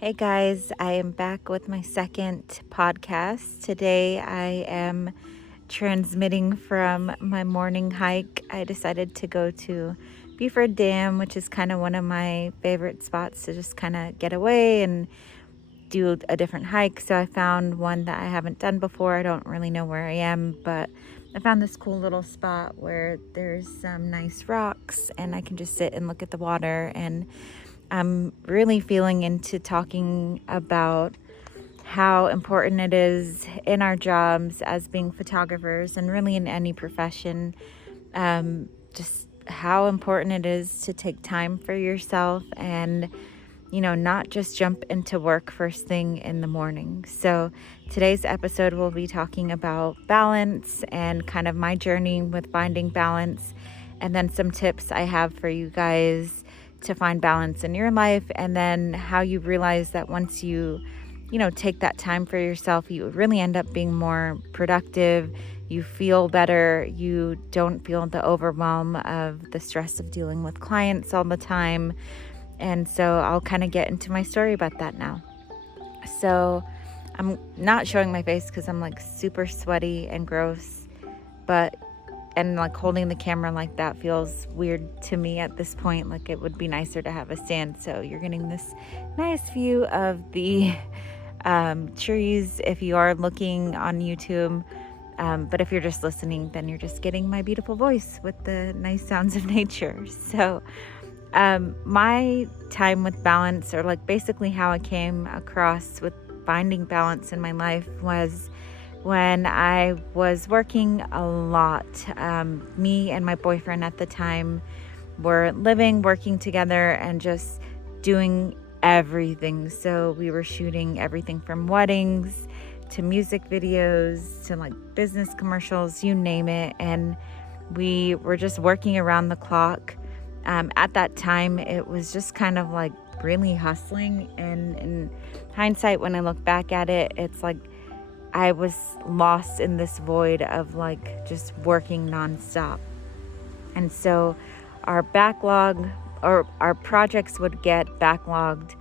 Hey guys, I am back with my second podcast. Today I am transmitting from my morning hike. I decided to go to Beaufort Dam, which is kind of one of my favorite spots to just kind of get away and do a different hike. So I found one that I haven't done before. I don't really know where I am, but I found this cool little spot where there's some nice rocks and I can just sit and look at the water. And I'm really feeling into talking about how important it is in our jobs as being photographers and really in any profession, just how important it is to take time for yourself and not just jump into work first thing in the morning. So today's episode will be talking about balance and kind of my journey with finding balance, and then some tips I have for you guys to find balance in your life, and then how you realize that once you take that time for yourself, you really end up being more productive. You feel better. You don't feel the overwhelm of the stress of dealing with clients all the time. And so I'll kind of get into my story about that now. So I'm not showing my face because I'm like super sweaty and gross, and like holding the camera like that feels weird to me at this point. Like it would be nicer to have a stand. So you're getting this nice view of the trees if you are looking on YouTube. But if you're just listening, then you're just getting my beautiful voice with the nice sounds of nature. So my time with balance, or like basically how I came across with finding balance in my life, was when I was working a lot. Me and my boyfriend at the time were working together and just doing everything. So we were shooting everything from weddings to music videos to like business commercials, you name it. And we were just working around the clock. At that time, it was just kind of like really hustling. And in hindsight, when I look back at it, it's like I was lost in this void of like just working nonstop. And so our backlog, or our projects would get backlogged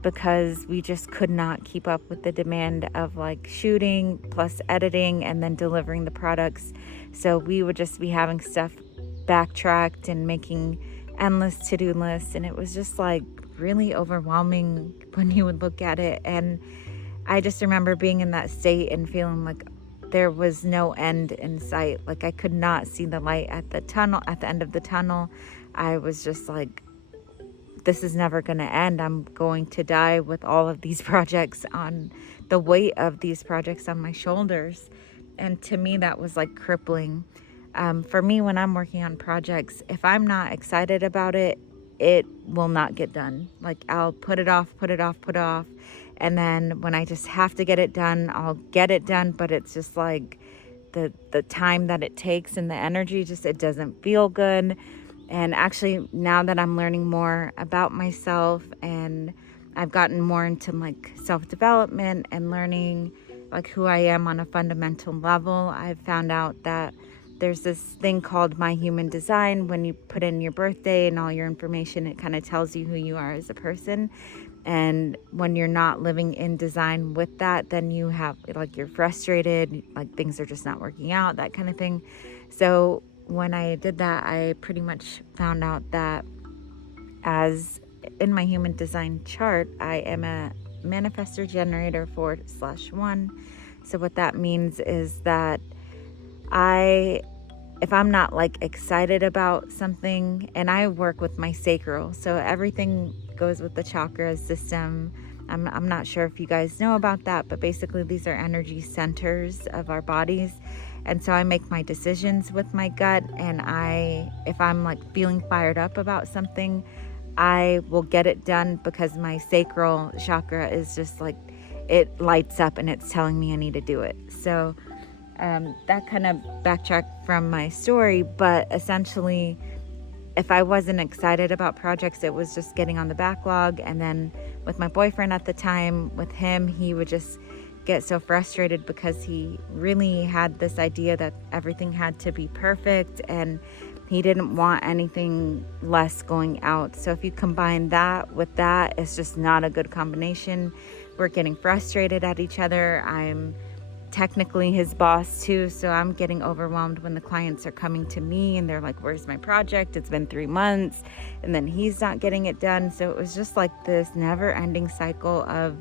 because we just could not keep up with the demand of like shooting plus editing and then delivering the products. So we would just be having stuff backtracked and making endless to-do lists, and it was just like really overwhelming when you would look at it. And I just remember being in that state and feeling like there was no end in sight. Like I could not see the light at the end of the tunnel. I was just like, this is never going to end. I'm going to die with all of these projects, on the weight of these projects on my shoulders. And to me, that was like crippling. For me, when I'm working on projects, if I'm not excited about it, it will not get done. Like I'll put it off. And then when I just have to get it done, I'll get it done. But it's just like the time that it takes and the energy, it doesn't feel good. And actually, now that I'm learning more about myself and I've gotten more into like self-development and learning like who I am on a fundamental level, I've found out that there's this thing called My Human Design. When you put in your birthday and all your information, it kind of tells you who you are as a person. And when you're not living in design with that, then you have like, you're frustrated, like things are just not working out, that kind of thing. So when I did that, I pretty much found out that as in my human design chart, I am a manifestor generator 4/1. So what that means is that if I'm not like excited about something, and I work with my sacral, so everything goes with the chakra system. I'm not sure if you guys know about that, but basically these are energy centers of our bodies. And so I make my decisions with my gut, and if I'm like feeling fired up about something, I will get it done because my sacral chakra is just like, it lights up and it's telling me I need to do it. So that kind of backtracked from my story, but essentially, if I wasn't excited about projects, it was just getting on the backlog. And then with my boyfriend at the time, with him, he would just get so frustrated because he really had this idea that everything had to be perfect, and He didn't want anything less going out. So if you combine that with that, it's just not a good combination. We're getting frustrated at each other. I'm technically his boss too, so I'm getting overwhelmed when the clients are coming to me and they're like, where's my project? It's been 3 months, and then he's not getting it done. So it was just like this never-ending cycle of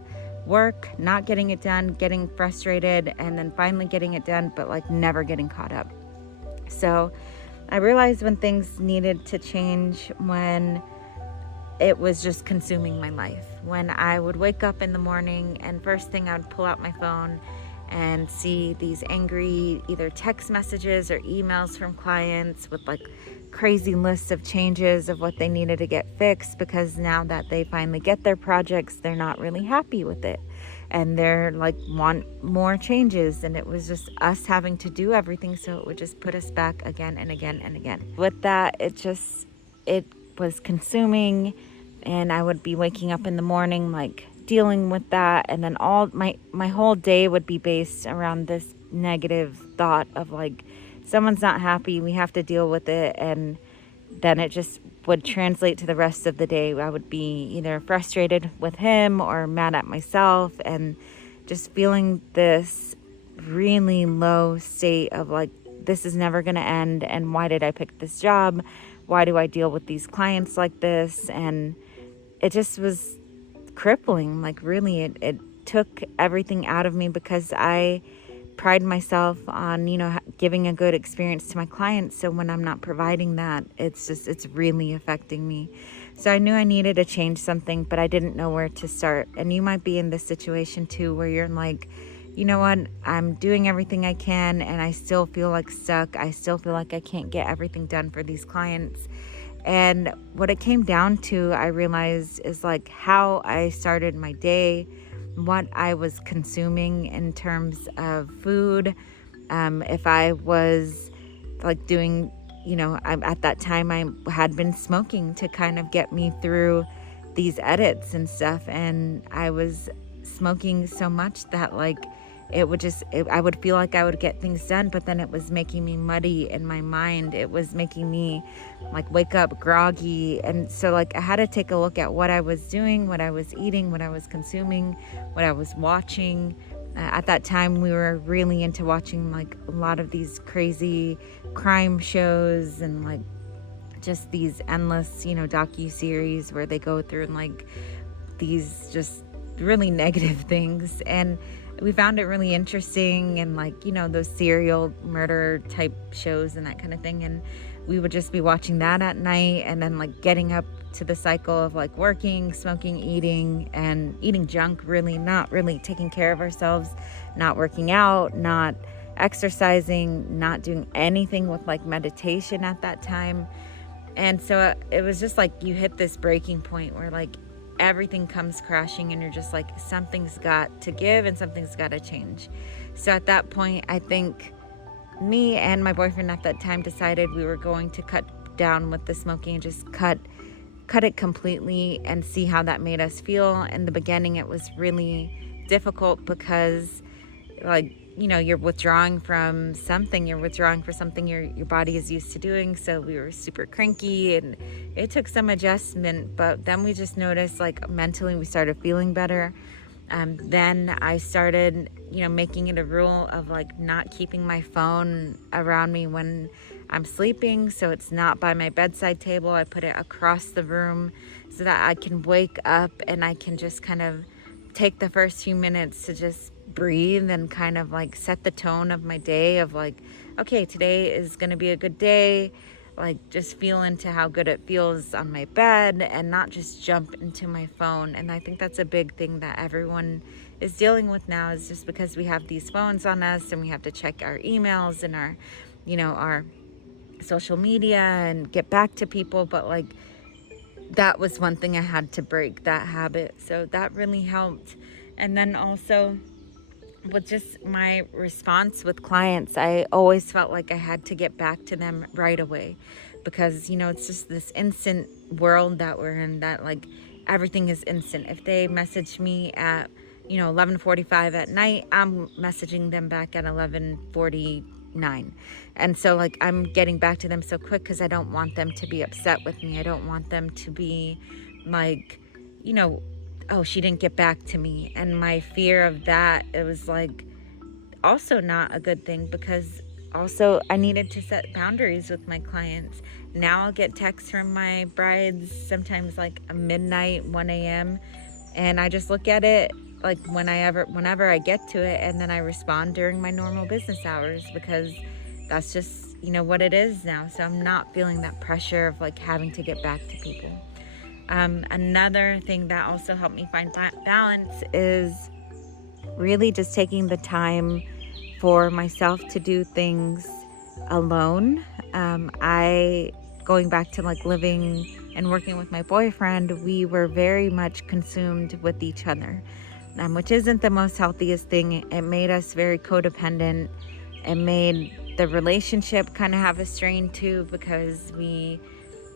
work, not getting it done, getting frustrated, and then finally getting it done, but like never getting caught up. So I realized when things needed to change when it was just consuming my life. When I would wake up in the morning and first thing I would pull out my phone and see these angry either text messages or emails from clients with like crazy lists of changes of what they needed to get fixed, because now that they finally get their projects, they're not really happy with it and they're like want more changes, and it was just us having to do everything, so it would just put us back again and again and again. With that, it was consuming, and I would be waking up in the morning like dealing with that, and then all my whole day would be based around this negative thought of like, someone's not happy, we have to deal with it. And then it just would translate to the rest of the day. I would be either frustrated with him or mad at myself, and just feeling this really low state of like, this is never going to end, and why did I pick this job? Why do I deal with these clients like this? And it just was crippling. Like really, it took everything out of me, because I pride myself on, giving a good experience to my clients. So when I'm not providing that, it's really affecting me. So I knew I needed to change something, but I didn't know where to start. And you might be in this situation too, where you're like, you know what, I'm doing everything I can and I still feel like stuck. I still feel like I can't get everything done for these clients. And what it came down to, I realized, is like how I started my day, what I was consuming in terms of food. If I was like doing, at that time I had been smoking to kind of get me through these edits and stuff. And I was smoking so much that like I would feel like I would get things done, but then it was making me muddy in my mind. It was making me like wake up groggy. And so like I had to take a look at what I was doing, what I was eating, what I was consuming, what I was watching. At that time, we were really into watching like a lot of these crazy crime shows and like just these endless, docu-series where they go through and like these just really negative things. And we found it really interesting, and like, those serial murder type shows and that kind of thing. And we would just be watching that at night, and then like getting up to the cycle of like working, smoking, eating, and eating junk, really not really taking care of ourselves, not working out, not exercising, not doing anything with like meditation at that time. And so it was just like you hit this breaking point where like everything comes crashing, and you're just like, something's got to give and something's got to change. So at that point, I think me and my boyfriend at that time decided we were going to cut down with the smoking and just cut it completely and see how that made us feel. In the beginning, it was really difficult because like, you're withdrawing from something, your body is used to doing. So we were super cranky, and it took some adjustment, but then we just noticed like mentally we started feeling better. Then I started, making it a rule of like not keeping my phone around me when I'm sleeping. So it's not by my bedside table. I put it across the room so that I can wake up and I can just kind of take the first few minutes to just breathe and kind of like set the tone of my day of like, okay, today is going to be a good day. Like just feel into how good it feels on my bed and not just jump into my phone. And I think that's a big thing that everyone is dealing with now, is just because we have these phones on us and we have to check our emails and our social media and get back to people. But like that was one thing I had to break, that habit. So that really helped. And then also with just my response with clients, I always felt like I had to get back to them right away, because it's just this instant world that we're in, that like everything is instant. If they message me at 11:45 at night, I'm messaging them back at 11:49 9. And so like I'm getting back to them so quick because I don't want them to be upset with me. I don't want them to be like, oh, she didn't get back to me. And my fear of that, it was like also not a good thing, because also I needed to set boundaries with my clients. Now I'll get texts from my brides sometimes like a midnight, 1 a.m. and I just look at it like whenever I get to it, and then I respond during my normal business hours, because that's just what it is now. So I'm not feeling that pressure of like having to get back to people. Another thing that also helped me find balance is really just taking the time for myself to do things alone. I going back to like living and working with my boyfriend, we were very much consumed with each other, which isn't the most healthiest thing. It made us very codependent. It made the relationship kind of have a strain too, because we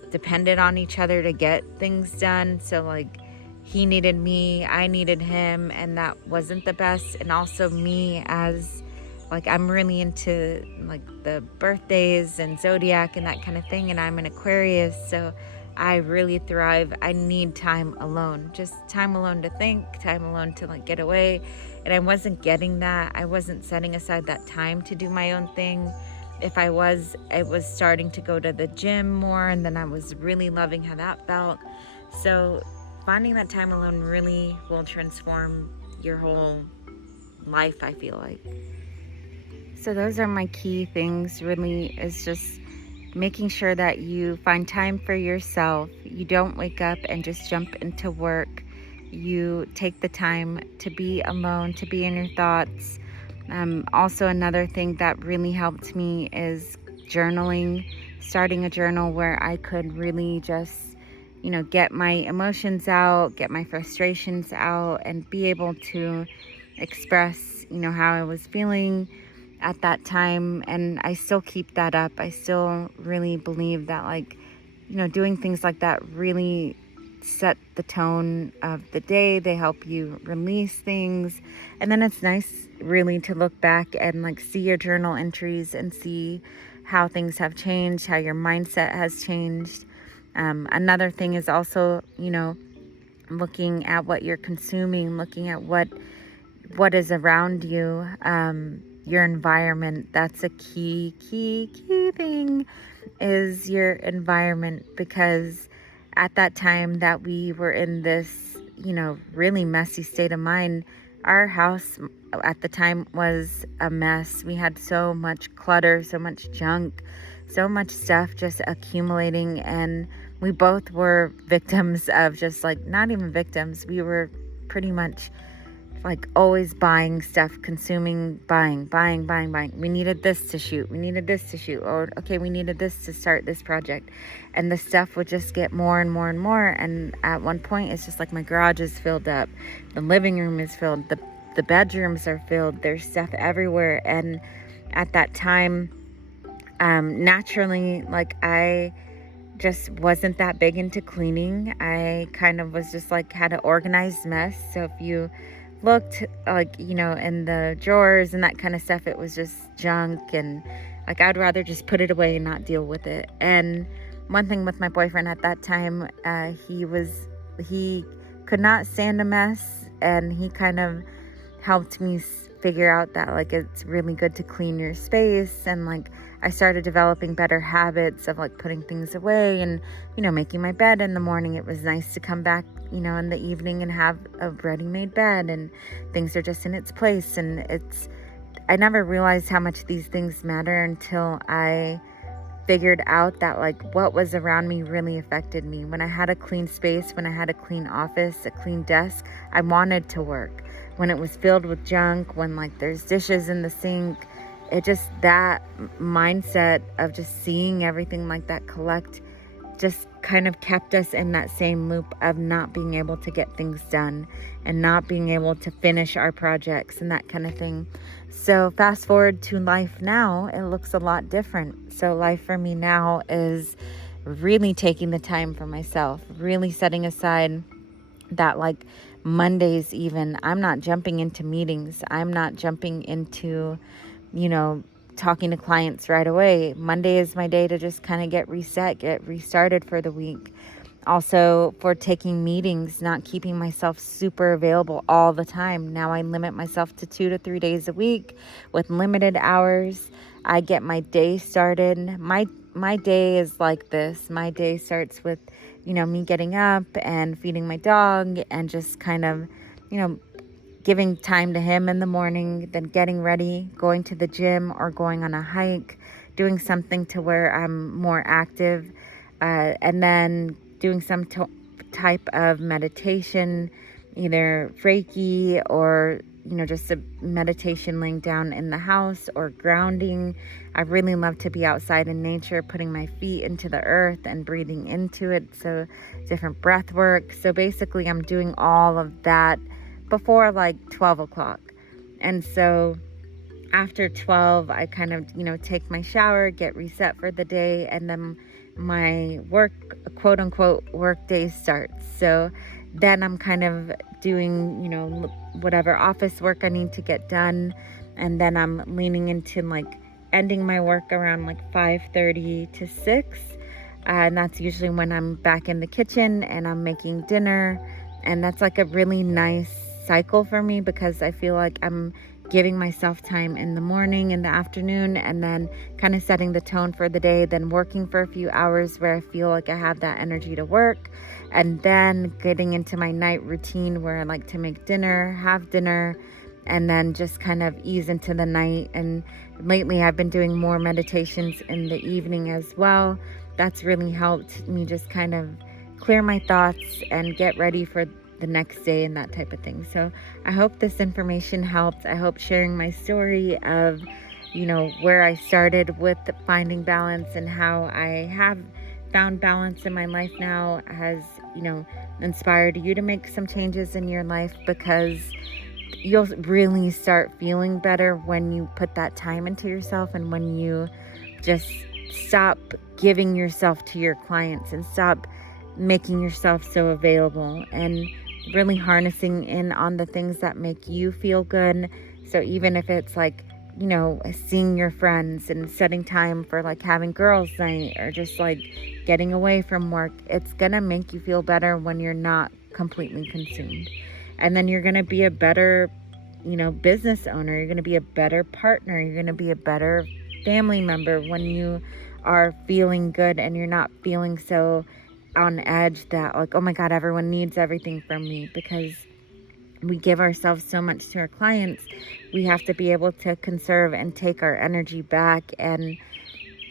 depended on each other to get things done. So like he needed me, I needed him, and that wasn't the best. And also me, as like I'm really into like the birthdays and zodiac and that kind of thing, and I'm an Aquarius, so I really thrive. I need time alone, just time alone to think, time alone to like get away. And I wasn't getting that. I wasn't setting aside that time to do my own thing. If I was, it was starting to go to the gym more, and then I was really loving how that felt. So finding that time alone really will transform your whole life, I feel like. So those are my key things, really, is just making sure that you find time for yourself. You don't wake up and just jump into work. You take the time to be alone, to be in your thoughts. Also, another thing that really helped me is journaling, starting a journal where I could really just, get my emotions out, get my frustrations out, and be able to express, how I was feeling at that time. And I still keep that up. I still really believe that doing things like that really set the tone of the day. They help you release things. And then it's nice really to look back and see your journal entries and see how things have changed, how your mindset has changed. Another thing is also, looking at what you're consuming, looking at what is around you, your environment. That's a key thing, is your environment, because at that time that we were in this, really messy state of mind, our house at the time was a mess. We had so much clutter, so much junk, so much stuff just accumulating, and we both were victims of just not even victims. We were pretty much always buying stuff, consuming, buying. We needed this to shoot. Or, okay, we needed this to start this project. And the stuff would just get more and more and more. And at one point, it's just my garage is filled up. The living room is filled. The bedrooms are filled. There's stuff everywhere. And at that time, naturally, I just wasn't that big into cleaning. I kind of was just had an organized mess. So if you looked in the drawers and that kind of stuff, it was just junk, and I'd rather just put it away and not deal with it. And one thing with my boyfriend at that time, he could not stand a mess, and he kind of helped me figure out that it's really good to clean your space. And I started developing better habits of putting things away and making my bed in the morning. It was nice to come back in the evening and have a ready-made bed, and things are just in its place. And I never realized how much these things matter until I figured out that what was around me really affected me. When I had a clean space, when I had a clean office, a clean desk, I wanted to work. When it was filled with junk, when there's dishes in the sink, it just, that mindset of just seeing everything that collect just kind of kept us in that same loop of not being able to get things done and not being able to finish our projects and that kind of thing. So fast forward to life now, it looks a lot different. So life for me now is really taking the time for myself, really setting aside that Mondays even, I'm not jumping into meetings. I'm not jumping into, talking to clients right away. Monday is my day to just kind of get reset, get restarted for the week. Also for taking meetings, not keeping myself super available all the time. Now I limit myself to 2 to 3 days a week with limited hours. I get my day started. My day is like this. My day starts with, me getting up and feeding my dog and just kind of, giving time to him in the morning, then getting ready, going to the gym or going on a hike, doing something to where I'm more active, and then doing some type of meditation, either Reiki or, just a meditation laying down in the house or grounding. I really love to be outside in nature, putting my feet into the earth and breathing into it. So different breath work. So basically I'm doing all of that before like 12 o'clock. And so after 12, I kind of, take my shower, get reset for the day, and then my work, quote unquote, work day starts. So then I'm kind of doing, whatever office work I need to get done. And then I'm leaning into like ending my work around like 5:30 to 6. And that's usually when I'm back in the kitchen and I'm making dinner. And that's like a really nice cycle for me because I feel like I'm giving myself time in the morning, in the afternoon, and then kind of setting the tone for the day, then working for a few hours where I feel like I have that energy to work, and then getting into my night routine where I like to make dinner, have dinner, and then just kind of ease into the night. And lately I've been doing more meditations in the evening as well. That's really helped me just kind of clear my thoughts and get ready for the next day and that type of thing. So I hope this information helped. I hope sharing my story of, where I started with finding balance and how I have found balance in my life now has, inspired you to make some changes in your life, because you'll really start feeling better when you put that time into yourself and when you just stop giving yourself to your clients and stop making yourself so available and really harnessing in on the things that make you feel good. So even if it's like, seeing your friends and setting time for like having girls' night or just like getting away from work, it's gonna make you feel better when you're not completely consumed. And then you're gonna be a better, business owner. You're gonna be a better partner. You're gonna be a better family member when you are feeling good and you're not feeling so on edge that like, oh my God, everyone needs everything from me. Because we give ourselves so much to our clients, we have to be able to conserve and take our energy back. And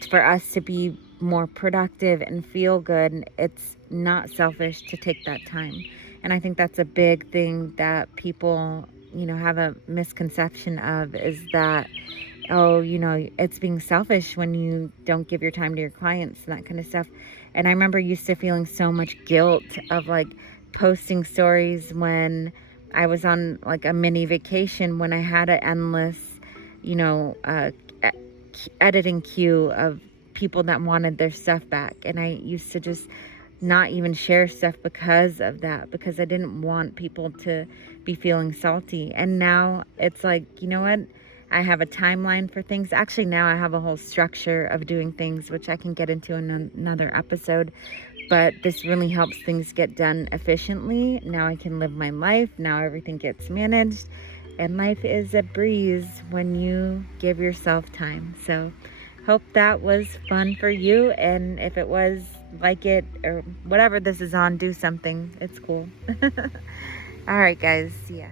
for us to be more productive and feel good, it's not selfish to take that time. And I think that's a big thing that people, have a misconception of, is that, oh, it's being selfish when you don't give your time to your clients and that kind of stuff. And I remember used to feeling so much guilt of like posting stories when I was on like a mini vacation, when I had an endless, editing queue of people that wanted their stuff back. And I used to just not even share stuff because of that, because I didn't want people to be feeling salty. And now it's like, you know what? I have a timeline for things. Actually, now I have a whole structure of doing things, which I can get into in another episode. But this really helps things get done efficiently. Now I can live my life. Now everything gets managed. And life is a breeze when you give yourself time. So hope that was fun for you. And if it was, like it, or whatever this is on, do something. It's cool. All right, guys. See ya.